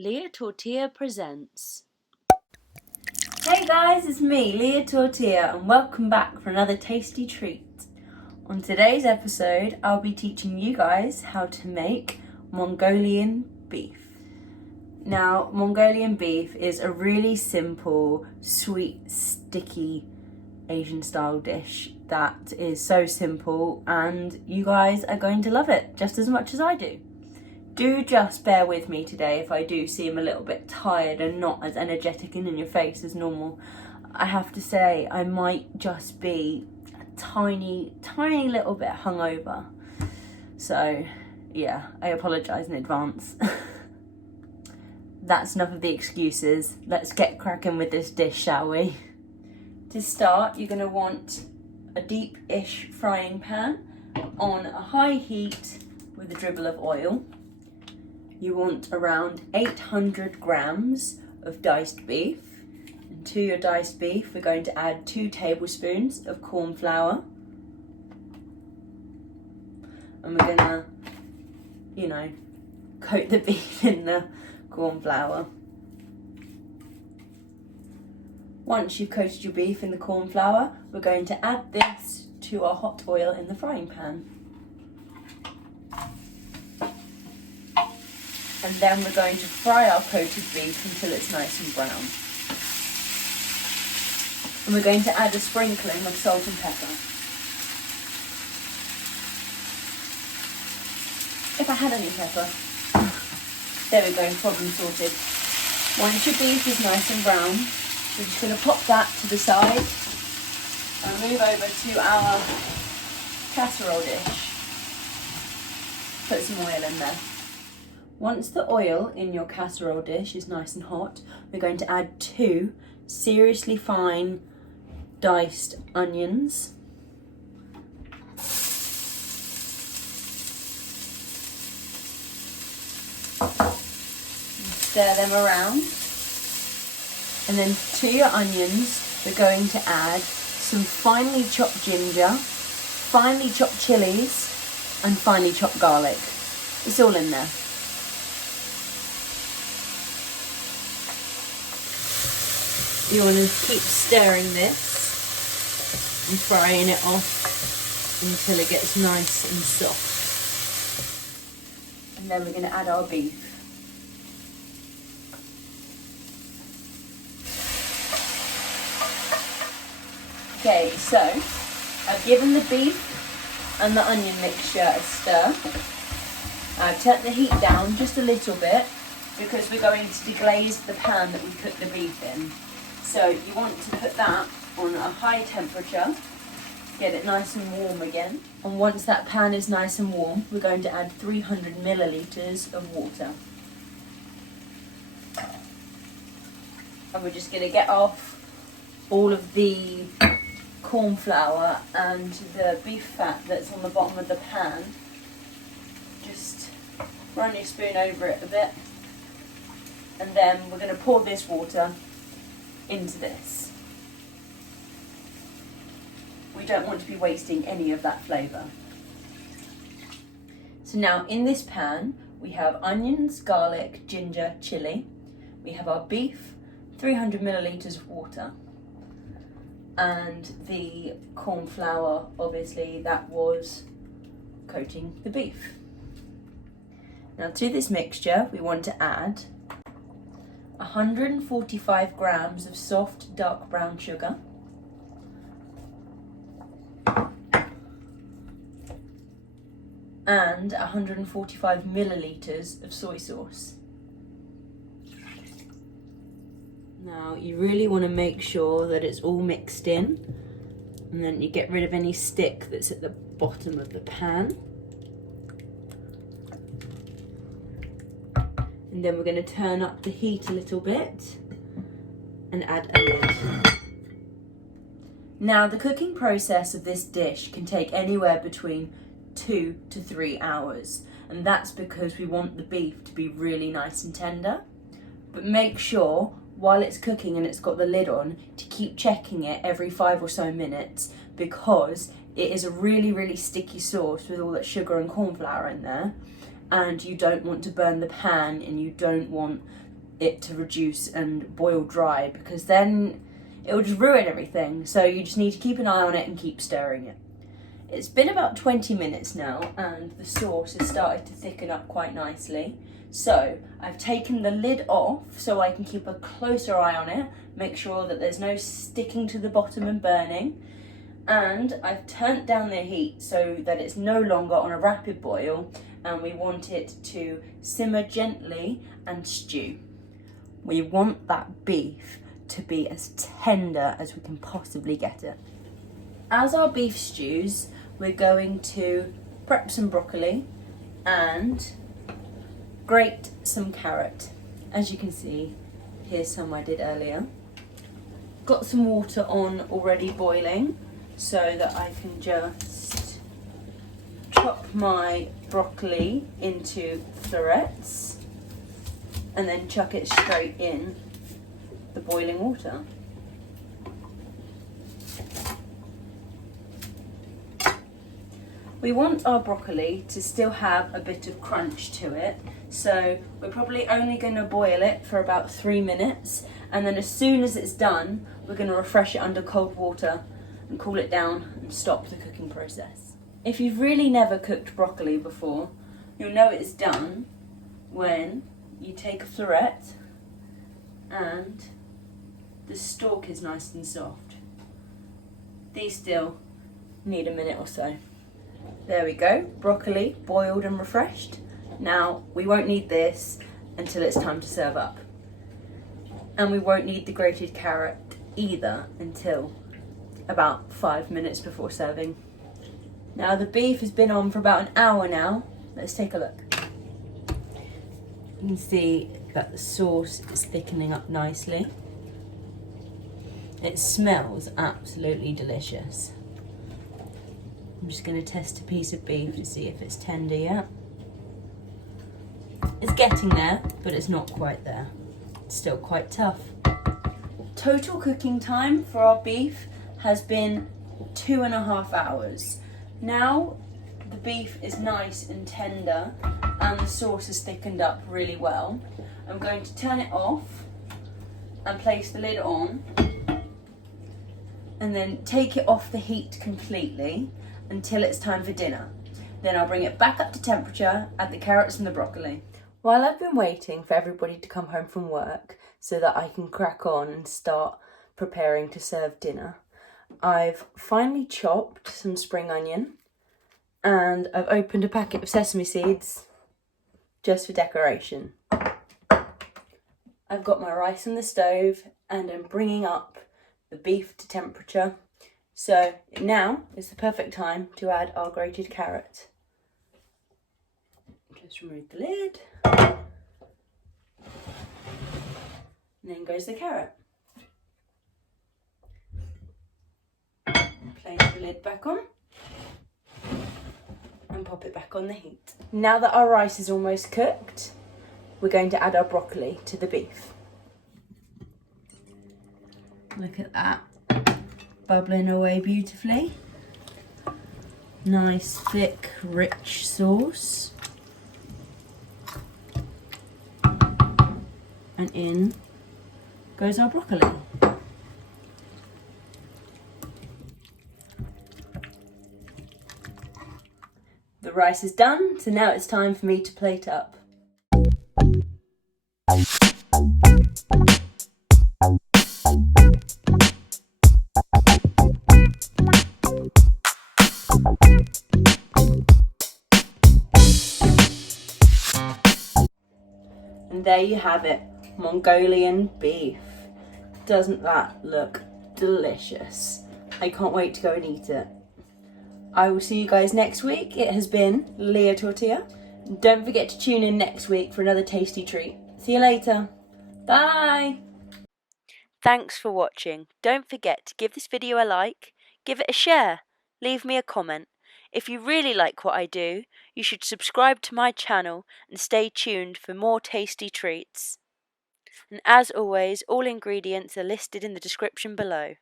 Leah Tortilla presents. Hey guys, it's me, Leah Tortilla, and welcome back for another tasty treat. On today's episode, I'll be teaching you guys how to make Mongolian beef. Now, Mongolian beef is a really simple, sweet, sticky Asian style dish that is so simple, and you guys are going to love it just as much as I do. Do just bear with me today if I do seem a little bit tired and not as energetic and in your face as normal. I have to say I might just be a tiny little bit hungover. So yeah, I apologise in advance. That's enough of the excuses. Let's get cracking with this dish, shall we? To start, you're going to want a deep-ish frying pan on a high heat with a dribble of oil. You want around 800 grams of diced beef. And to your diced beef, we're going to add 2 tablespoons of corn flour. And we're gonna, coat the beef in the corn flour. Once you've coated your beef in the corn flour, we're going to add this to our hot oil in the frying pan. And then we're going to fry our coated beef until it's nice and brown. And we're going to add a sprinkling of salt and pepper. If I had any pepper. There we go, problem sorted. Once your beef is nice and brown, we're just going to pop that to the side and move over to our casserole dish. Put some oil in there. Once the oil in your casserole dish is nice and hot, we're going to add 2 seriously fine diced onions. Stir them around. And then to your onions, we're going to add some finely chopped ginger, finely chopped chillies, and finely chopped garlic. It's all in there. You want to keep stirring this and frying it off until it gets nice and soft. And then we're going to add our beef. Okay, so I've given the beef and the onion mixture a stir. I've turned the heat down just a little bit because we're going to deglaze the pan that we cooked the beef in. So you want to put that on a high temperature, get it nice and warm again. And once that pan is nice and warm, we're going to add 300 millilitres of water. And we're just going to get off all of the corn flour and the beef fat that's on the bottom of the pan. Just run your spoon over it a bit. And then we're going to pour this water into this. We don't want to be wasting any of that flavour. So now in this pan we have onions, garlic, ginger, chilli. We have our beef, 300 millilitres of water, and the corn flour, obviously that was coating the beef. Now to this mixture we want to add 145 grams of soft dark brown sugar, and 145 millilitres of soy sauce. Now you really want to make sure that it's all mixed in, and then you get rid of any stick that's at the bottom of the pan. And then we're going to turn up the heat a little bit and add a lid. Now the cooking process of this dish can take anywhere between 2 to 3 hours, and that's because we want the beef to be really nice and tender. But make sure while it's cooking and it's got the lid on to keep checking it every 5 or so minutes, because it is a really sticky sauce with all that sugar and corn flour in there, and you don't want to burn the pan and you don't want it to reduce and boil dry, because then it will just ruin everything. So you just need to keep an eye on it and keep stirring it. It's been about 20 minutes now and the sauce has started to thicken up quite nicely. So I've taken the lid off so I can keep a closer eye on it, make sure that there's no sticking to the bottom and burning. And I've turned down the heat so that it's no longer on a rapid boil, and we want it to simmer gently and stew. We want that beef to be as tender as we can possibly get it. As our beef stews, we're going to prep some broccoli and grate some carrot. As you can see, here's some I did earlier. Got some water on already boiling so that I can just chop my broccoli into florets and then chuck it straight in the boiling water. We want our broccoli to still have a bit of crunch to it, so we're probably only going to boil it for about 3 minutes, and then as soon as it's done, we're going to refresh it under cold water and cool it down and stop the cooking process. If you've really never cooked broccoli before, you'll know it's done when you take a floret and the stalk is nice and soft. These still need a minute or so. There we go, broccoli boiled and refreshed. Now we won't need this until it's time to serve up. And we won't need the grated carrot either until about 5 minutes before serving. Now the beef has been on for about an hour now. Let's take a look. You can see that the sauce is thickening up nicely. It smells absolutely delicious. I'm just going to test a piece of beef to see if it's tender yet. It's getting there, but it's not quite there. It's still quite tough. Total cooking time for our beef has been 2.5 hours. Now the beef is nice and tender and the sauce has thickened up really well. I'm going to turn it off and place the lid on and then take it off the heat completely until it's time for dinner. Then I'll bring it back up to temperature, add the carrots and the broccoli. While I've been waiting for everybody to come home from work so that I can crack on and start preparing to serve dinner, I've finely chopped some spring onion and I've opened a packet of sesame seeds just for decoration. I've got my rice on the stove and I'm bringing up the beef to temperature. So now is the perfect time to add our grated carrot. Just remove the lid. And then goes the carrot. Place the lid back on and pop it back on the heat. Now that our rice is almost cooked, we're going to add our broccoli to the beef. Look at that. Bubbling away beautifully. Nice, thick, rich sauce. And in goes our broccoli. The rice is done, so now it's time for me to plate up. And there you have it, Mongolian beef. Doesn't that look delicious? I can't wait to go and eat it. I will see you guys next week. It has been Leah Tortilla. Don't forget to tune in next week for another tasty treat. See you later. Bye. Thanks for watching. Don't forget to give this video a like, give it a share, leave me a comment. If you really like what I do, you should subscribe to my channel and stay tuned for more tasty treats. And as always, all ingredients are listed in the description below.